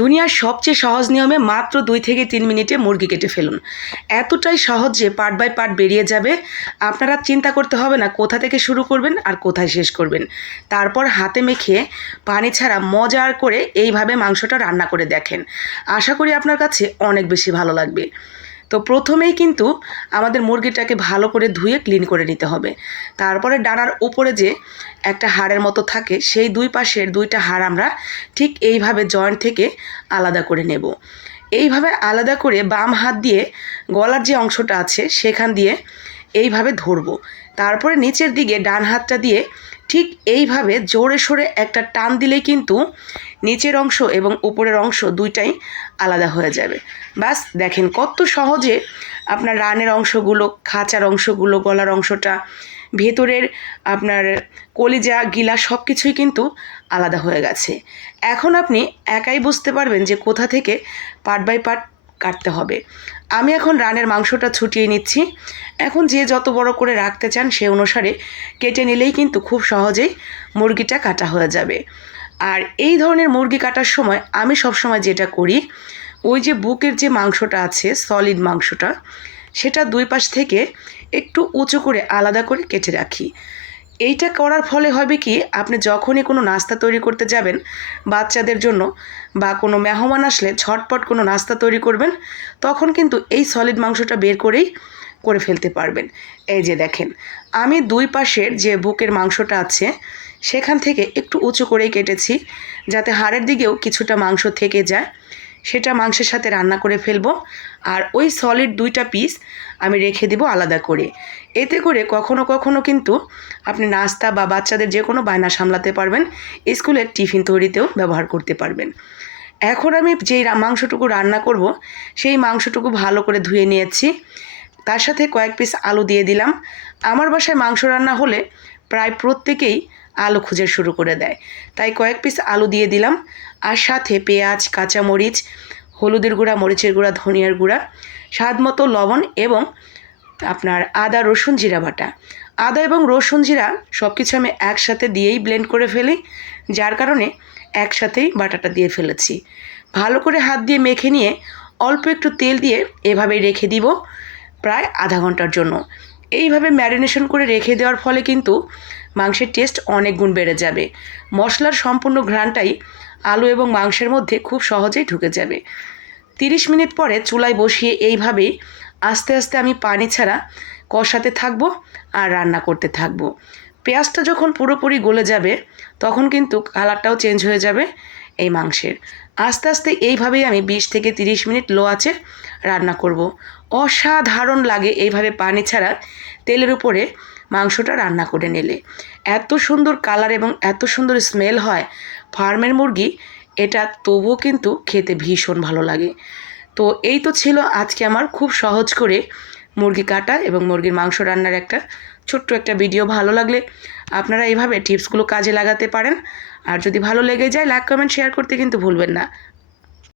দুনিয়ার সবচেয়ে সহজ নিয়মে মাত্র দুই থেকে তিন মিনিটে মুরগি কেটে ফেলুন। এতটাই সহজ যে পার্ট বাই পার্ট বেরিয়ে যাবে, আপনারা চিন্তা করতে হবে না কোথা থেকে শুরু করবেন আর কোথায় শেষ করবেন। তারপর হাতে মেখে পানি ছাড়া মজার করে এইভাবে মাংসটা রান্না করে দেখেন। আশা করি আপনার কাছে অনেক বেশি ভালো লাগবে। তো প্রথমেই কিন্তু আমাদের মুরগিটাকে ভালো করে ধুয়ে ক্লিন করে নিতে হবে। তারপরে ডানার উপরে যে একটা হাড়ের মতো থাকে, সেই দুই পাশের দুইটা হাড় আমরা ঠিক এইভাবে জয়েন্ট থেকে আলাদা করে নেব। এইভাবে আলাদা করে বাম হাত দিয়ে গলার যে অংশটা আছে, সেখান দিয়ে এইভাবে ধরবো। তারপরে নিচের দিকে ডান হাতটা দিয়ে ঠিক এইভাবে জোরে সোরে একটা টান দিলেই কিন্তু নিচের অংশ এবং উপরের অংশ দুইটাই আলাদা হয়ে যাবে। বাস দেখেন কত সহজে আপনার রানের অংশগুলো, খাঁচার অংশগুলো, গলার অংশটা, ভেতরের আপনার কলিজা, গিলা সব কিছুই কিন্তু আলাদা হয়ে গেছে। এখন আপনি একাই বুঝতে পারবেন যে কোথা থেকে পার্ট বাই পার্ট কাটতে হবে। আমি এখন রানের মাংসটা ছুটিয়ে নিচ্ছি। এখন যে যত বড় করে রাখতে চান সে অনুসারে কেটে নিলেই কিন্তু খুব সহজেই মুরগিটা কাটা হয়ে যাবে। আর এই ধরনের মুরগি কাটার সময় আমি সবসময় যেটা করি, ওই যে বুকের যে মাংসটা আছে সলিড মাংসটা, সেটা দুই পাশ থেকে একটু উঁচু করে আলাদা করে কেটে রাখি। এইটা করার ফলে হবে কি, আপনি যখনই কোনো নাস্তা তৈরি করতে যাবেন বাচ্চাদের জন্য বা কোনো মেহমান আসলে ঝটপট কোনো নাস্তা তৈরি করবেন, তখন কিন্তু এই সলিড মাংসটা বের করেই করে ফেলতে পারবেন। এই যে দেখেন, আমি দুই পাশের যে বুকের মাংসটা আছে, সেখান থেকে একটু উঁচু করেই কেটেছি, যাতে হাড়ের দিকেও কিছুটা মাংস থেকে যায়। সেটা মাংসের সাথে রান্না করে ফেলব। আর ওই সলিড দুইটা পিস আমি রেখে দিব আলাদা করে। এতে করে কখনো কখনো কিন্তু আপনি নাস্তা বা বাচ্চাদের যে কোনো বায়না সামলাতে পারবেন, স্কুলের টিফিন তৈরিতেও ব্যবহার করতে পারবেন। এখন আমি যেই মাংসটুকু রান্না করব, সেই মাংসটুকু ভালো করে ধুয়ে নিয়েছি। তার সাথে কয়েক পিস আলু দিয়ে দিলাম। আমার বাসায় মাংস রান্না হলে প্রায় প্রত্যেকেই আলু খুঁজে শুরু করে দেয়। তাই কয়েক পিস আলু দিয়ে দিলাম। আর সাথে পেঁয়াজ, কাঁচামরিচ, হলুদের গুঁড়া, মরিচের গুঁড়া, ধনিয়ার গুঁড়া, স্বাদ মতো লবণ এবং আপনার আদা, রসুন, জিরা বাটা। আদা এবং রসুন, জিরা সব কিছু আমি একসাথে দিয়েই ব্লেন্ড করে ফেলি, যার কারণে একসাথেই বাটাটা দিয়ে ফেলেছি। ভালো করে হাত দিয়ে মেখে নিয়ে অল্প একটু তেল দিয়ে এভাবেই রেখে দিব প্রায় আধা ঘণ্টার জন্য। এইভাবে ম্যারিনেশন করে রেখে দেওয়ার ফলে কিন্তু মাংসের টেস্ট অনেক গুণ বেড়ে যাবে। মশলার সম্পূর্ণ ঘ্রাণটাই আলু এবং মাংসের মধ্যে খুব সহজেই ঢুকে যাবে। তিরিশ মিনিট পরে চুলায় বসিয়ে এইভাবেই আস্তে আস্তে আমি পানি ছাড়া কষাতে থাকব আর রান্না করতে থাকব। পেঁয়াজটা যখন পুরোপুরি গলে যাবে, তখন কিন্তু কালারটাও চেঞ্জ হয়ে যাবে এই মাংসের। আস্তে আস্তে এইভাবেই আমি বিশ থেকে তিরিশ মিনিট লো আছে রান্না করব। অসাধারণ লাগে এইভাবে পানি ছাড়া তেলের উপরে মাংসটা রান্না করে নিলে। এত সুন্দর কালার এবং এত সুন্দর স্মেল হয় ফার্মের মুরগি, এটা তবুও কিন্তু খেতে ভীষণ ভালো লাগে। তো এই তো ছিল আজকে আমার খুব সহজ করে মুরগি কাটা এবং মুরগির মাংস রান্নার একটা ছোট্ট একটা ভিডিও ভালো লাগলে আপনারা এইভাবে টিপসগুলো কাজে লাগাতে পারেন। আর যদি ভালো লেগে যায়, লাইক, কমেন্ট, শেয়ার করতে কিন্তু ভুলবেন না।